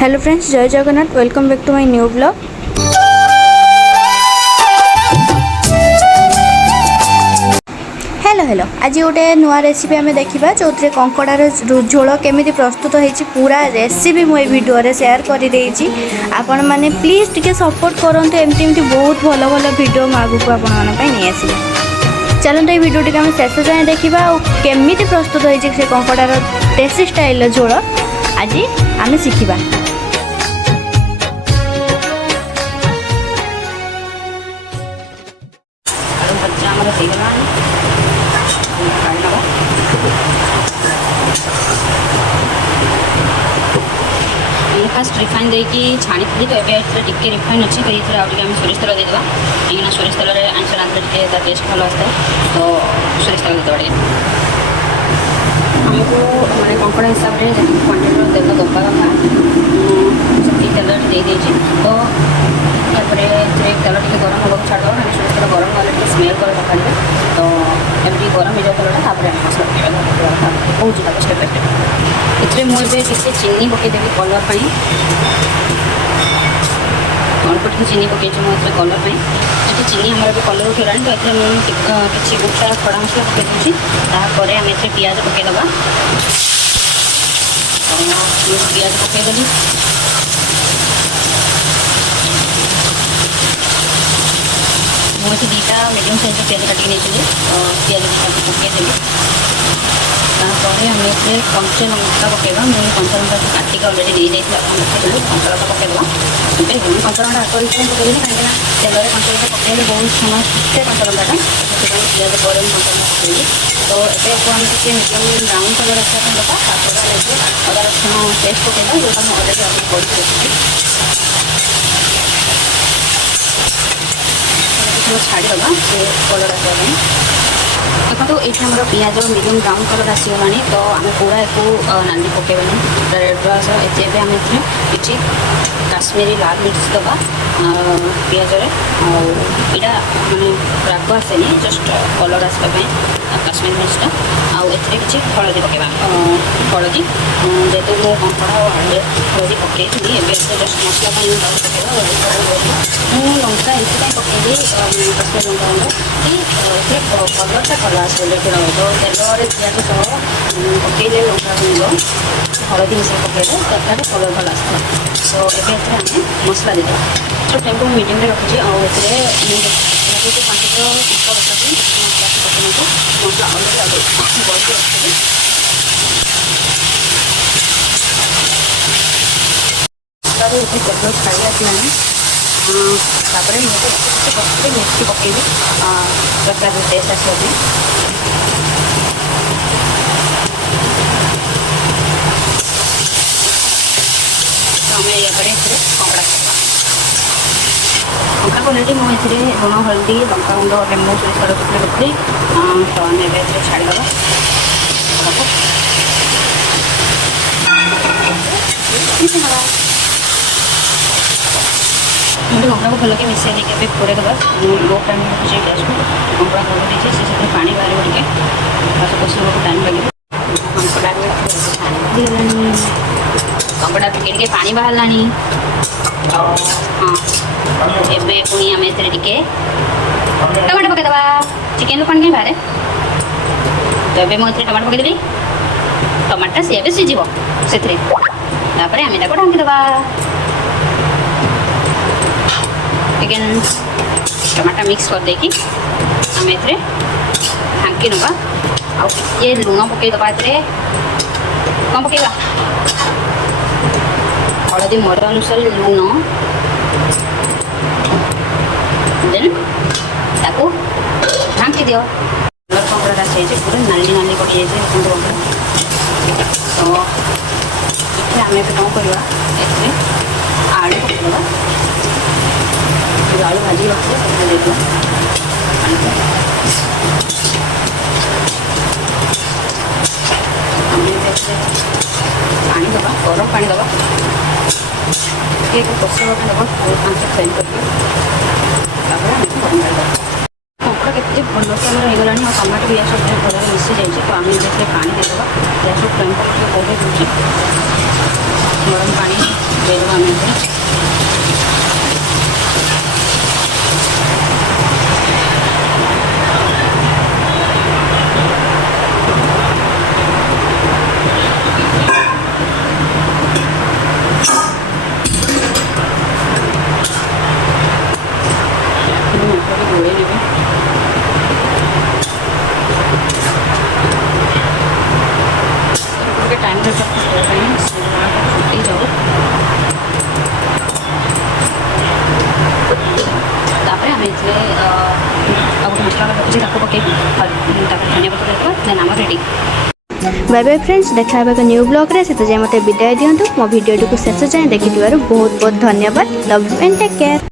Hello friends, जय Jagannath. Welcome back to my new blog. Hello आज गोटे नुआ रेसिपी आम देखा जो कंकड़ार झोल केमी प्रस्तुत होती पूरा रेसिपी मुझे भिडियो शेयर कर आपण मैंने प्लीज टिके सपोर्ट करूँ। एमती एमती बहुत भल भल भिडियो आगू आपण नहीं आस। चलते ये भिडियो टी आम शेष जाए देखा केमी प्रस्तुत होती से कंकड़ार देसी स्टाइल झोल आज आम शिखा। फास्ट रिफाइन देकी छाणी थी तो ये टिके रिफाइन अच्छी तो ये आगे आम सोरिष तेल देदेवा कहीं सोरिष तेल आंश रांधे टे टेस्ट भल आसता है तो सोरिष तेल देदेवा आमको मैंने कंकड़ा हिसाब से क्वांटिटी तेल दबा कथा से तेल दे देती तो तेल टे गरम होगा छाड़ा ना सोरिष तेल गरम गले स्मेल कर पकाइए तो एमती गरम हो जाए तेलटा मसला पहुँची स्टेप बाय स्टेप ये मुझे किसी चीनी पकईदेवी कलर पर अल्प टे चीनी पकई मुझे कलर पर ये चीनी हमारे भी कलर उठेगा तो ये किसी गोटा खड़ा मसला पकई दूसरी तापर आम ए पिज पकईदे पिज पकईदेली मुझे दुटा मीडियम साइज पिज काटिक नहीं पिज दुटा पकईदेली तापर आम ये कंचा लंका पकईवा मुझे कंचा लंका काटिक अलरेडी दे देखिए कंचा लंका पकईदेवा कंचा लंका आगे पकईदेली कहीं तेल में कंचा लंका पकईले बहुत समय थे कंचा लंकाटा से पिज पर कंचा लंका पकईली तो ये आम मीडियम ब्राउन कलर आसा दबा अदा रसुण पेस्ट पकईवा जो अलरेडी आपको छाड़ीदे से कलर आसा देखो ये आम पिज मीडियम ब्राउन कलर आसगला तो आम पूरा एक नाली पकईबानी पूरा रेड आस एवं आम कि काश्मीरी लाल मिर्च दबा पिज यहाँ मानने राग आसेनि जस्ट कलर आसवाई काश्मीरी मिर्चटा आउ कि हलदी पकईवा हलदी जेहेतु मो कंकड़ा हलदी पकई थी जस्ट मसला पकईवा मुझे लंका ये पकईली काश्मीर लंका कि कलरटा भल आस तो तेल पिज सह पकईले लंका गुंड हलदी मिसाई पकईले तरकारी कलर भल आस तो ये आम मसला देदेवा तो फ्लेम को मीडियम रखी क्वांटिटी मसला रखी मसला अलरेडी बड़ी रखी तेल छाड़ी आसलानी तापर मुझे मिर्ची पकईबी तरकारी टेस्ट आसवाई तो आम ये कंकड़ा कंकड़ा अलरेडी मुझे लुण हल्दी लंका गुंड लेमू सोरिष तेल पकड़ रखी तो आम ए छाड़ीदे मुझे कंकड़ा को भल के मिसाई देखे घोड़े देवा लो टाइम रखी गैस को कंकड़ा घोड़ देती से पा बाहर टे कषा टाइम लगे कंकड़ा टे पा बाहर हाँ एवं पुणी आम टे टमाटो पकईदे चिकेन पानी कहीं बाहर तो ये मुझे टमाटो पकईदेवी टमाटा सी भी सीझ से आम ढांकीदे चिकेन टमाटा मिक्स कर देकी आम ए ढांकी नवा ये लुण पकईदे कौन पकईवा हलदी मर अनुसार लुण देन ताको ढांकी दियो कलर कंकड़ा से पूरा नाली नाली पड़ जाए कंकड़ा तो ये आम कौन करवा आलू पकईदे आलू भाजी रखिए देखो पानी दबा गरम पानी दबा एक कषा दबा 5 फ्राई करके कंकड़ा के भल से आम होगला टमाटो भी सब भल मिसी जाए तो आम पानी देदेवा गैस फ्लेम करके गरम पानी ପକାଇଦେବା ଆମେ ଏଥିରେ। ଗୋଳେଇ ନେବେ। ଟିକେ ଟାଇମ୍ ଦରକାର ଫୁଟିବା ପାଇଁ, ଫୁଟି ଯାଉ। ତାପରେ ଆମେ ଏଥିରେ ଆଉ ଗୋଟେ ମସଲା ରଖୁଛି ତାକୁ ପକାଇବୁ, ତାପରେ ଧନିଆ ପତ୍ର ଦେଇଦେବା, ଦେନ୍ ଆମର ରେଡ଼ି। बाय बाय फ्रेंड्स, देखा एक न्यू ब्लॉग रे से जाए मते विदाय दियंतु। मो वीडियो को शेष जाए देखिथिबारु बहुत बहुत धन्यवाद। Love you and take care.